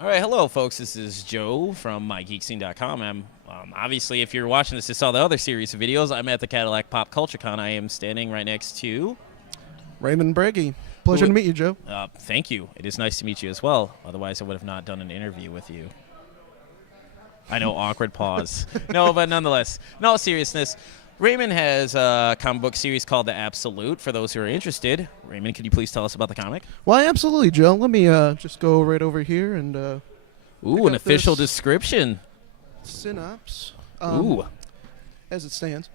All right, hello, folks. This is Joe from MIGeekScene.com. I'm obviously, if you're watching this, to saw the other series of videos. I'm at the Cadillac Pop Culture Con. I am standing right next to. Raymond Brege. Pleasure to meet you, Joe. Thank you. It is nice to meet you as well. Otherwise, I would have not done an interview with you. I know, awkward pause. No, but nonetheless, in all seriousness, Raymond has a comic book series called The Absolute. For those who are interested, Raymond, could you please tell us about the comic? Why, absolutely, Joe. Let me just go right over here and Ooh, an official description. Synopsis. Ooh. As it stands,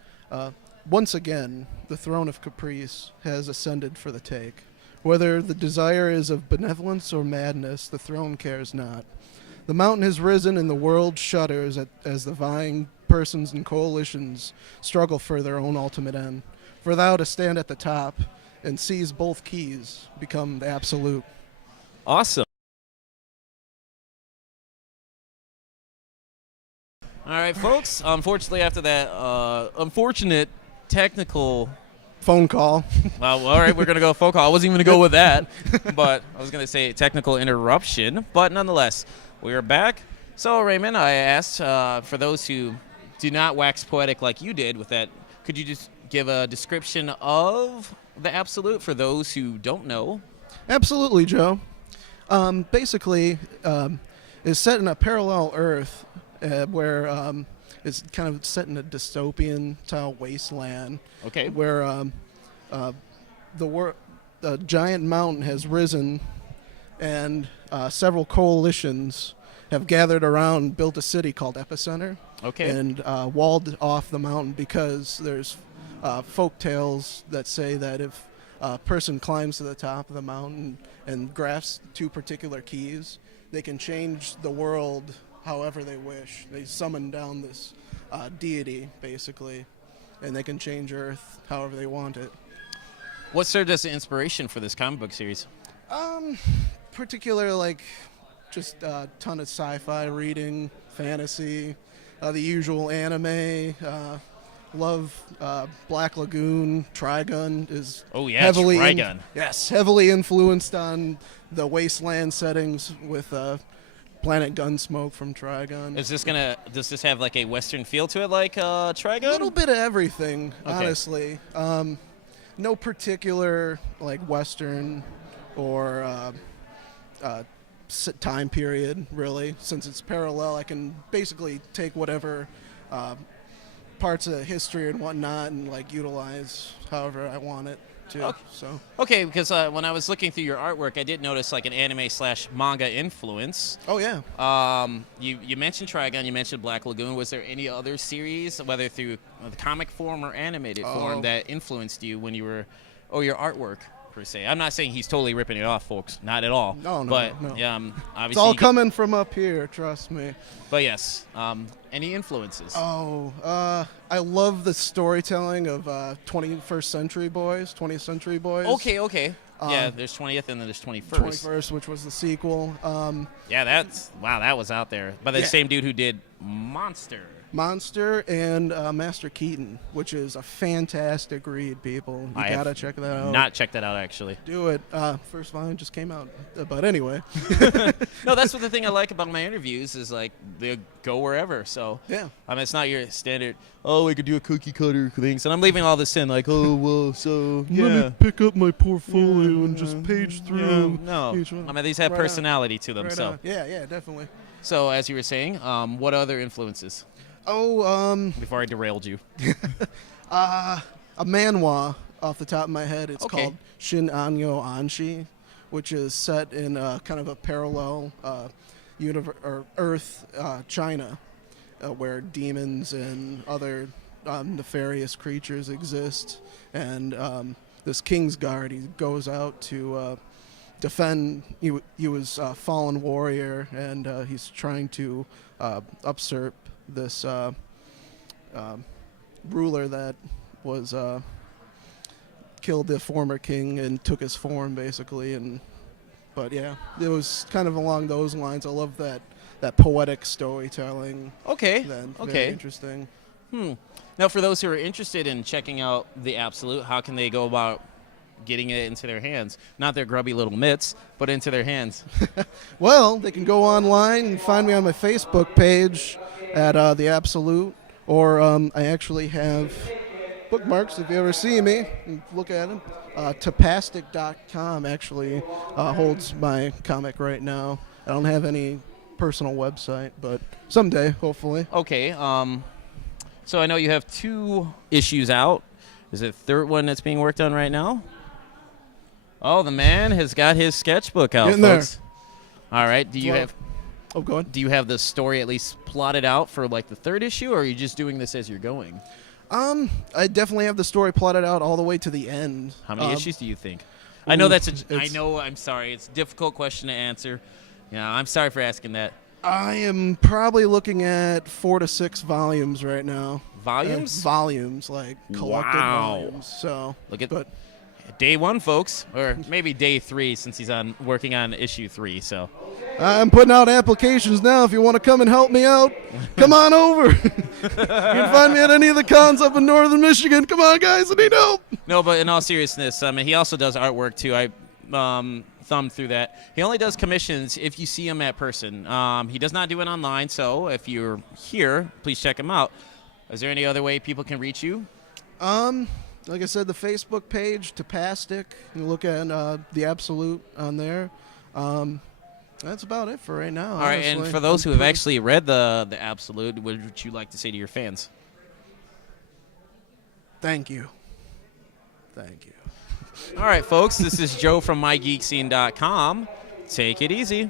once again, the throne of Caprice has ascended for the take. Whether the desire is of benevolence or madness, the throne cares not. The mountain has risen and the world shudders as the vying persons and coalitions struggle for their own ultimate end. For thou to stand at the top and seize both keys become the absolute. Awesome. All right, folks. Unfortunately, after that unfortunate technical Phone call. well, all right, we're going to go phone call. I wasn't even going to go with that, but I was going to say technical interruption. But nonetheless, we are back. So, Raymond, I asked, for those who do not wax poetic like you did with that, could you just give a description of The Absolute for those who don't know? Absolutely, Joe. Basically, it's set in a parallel Earth where it's kind of set in a dystopian-style wasteland. Okay. Where the giant mountain has risen, and several coalitions have gathered around and built a city called Epicenter. Okay. And walled off the mountain because there's folk tales that say that if a person climbs to the top of the mountain and grasps two particular keys, they can change the world however they wish. They summon down this deity, basically, and they can change Earth however they want it. What served as the inspiration for this comic book series? Particular, just a ton of sci-fi reading, fantasy, the usual anime. Love Black Lagoon. Trigun is heavily Trigun. Heavily influenced on the wasteland settings with Planet Gunsmoke from Trigun. Does this have like a Western feel to it, like Trigun? A little bit of everything, Okay. honestly. No particular Western or time period, really. Since it's parallel, I can basically take whatever parts of history and whatnot and utilize however I want it to. Okay. So Okay, because when I was looking through your artwork, I did notice an anime/manga influence. oh yeah. You mentioned Trigun, you mentioned Black Lagoon. Was there any other series, whether through the comic form or animated form, that influenced you when you were, or your artwork per se? I'm not saying he's totally ripping it off, folks. Not at all. No. But no. obviously, It's all coming from up here, trust me. But yes, any influences? I love the storytelling of 20th Century Boys. Okay. Yeah, there's 20th and then there's 21st. 21st, which was the sequel. Yeah, that was out there. By the same dude who did Monster. And Master Keaton, which is a fantastic read, people. You gotta check that out. Not checked that out, actually. Do it. First volume just came out, but anyway. No, that's what the thing I like about my interviews is they go wherever. So Yeah. It's not your standard. Oh, we could do a cookie cutter things, and I'm leaving all this in. Let me pick up my portfolio and just page through. No, each one. these have Right personality to them. Right So on. Yeah, definitely. So as you were saying, what other influences? Before I derailed you. A manhwa off the top of my head. It's Okay. called Shin Anyo Anshi, which is set in kind of a parallel Earth, China, where demons and other nefarious creatures exist. And this King's Guard, he goes out to defend. He was a fallen warrior, and he's trying to usurp this ruler that was killed the former king and took his form, basically. But yeah, it was kind of along those lines. I love that poetic storytelling. Okay. Very interesting. Now, for those who are interested in checking out The Absolute, how can they go about getting it into their hands? Not their grubby little mitts, but into their hands. Well, they can go online and find me on my Facebook page at The Absolute, or I actually have bookmarks if you ever see me. And look at them. Tapastic.com actually holds my comic right now. I don't have any personal website, but someday, hopefully. Okay. So I know you have 2 issues out. Is it a third one that's being worked on right now? Oh, the man has got his sketchbook out, Getting there. folks. All right. Do you Well, have? Oh, go ahead. Do you have the story at least plotted out for like the 3rd issue, or are you just doing this as you're going? I definitely have the story plotted out all the way to the end. How many issues do you think? I know that's a. I it's- know. I'm sorry. It's a difficult question to answer. Yeah, I'm sorry for asking that. I am probably looking at 4 to 6 volumes right now. Volumes? Volumes, like collected Wow. volumes. So, Look at but day 1, folks, or maybe day 3 since he's working on issue 3. So. I'm putting out applications now. If you want to come and help me out, come on over. You can find me at any of the cons up in northern Michigan. Come on, guys, I need help. No, but in all seriousness, he also does artwork too. I thumbed through that. He only does commissions if you see him at person. He does not do it online, so if you're here, please check him out. Is there any other way people can reach you? Like I said, the Facebook page, Tapastic. You look at The Absolute on there. That's about it for right now. All right, and for those who have actually read the Absolute, what would you like to say to your fans? Thank you. Thank you. All right, folks, this is Joe from MIGeekScene.com. Take it easy.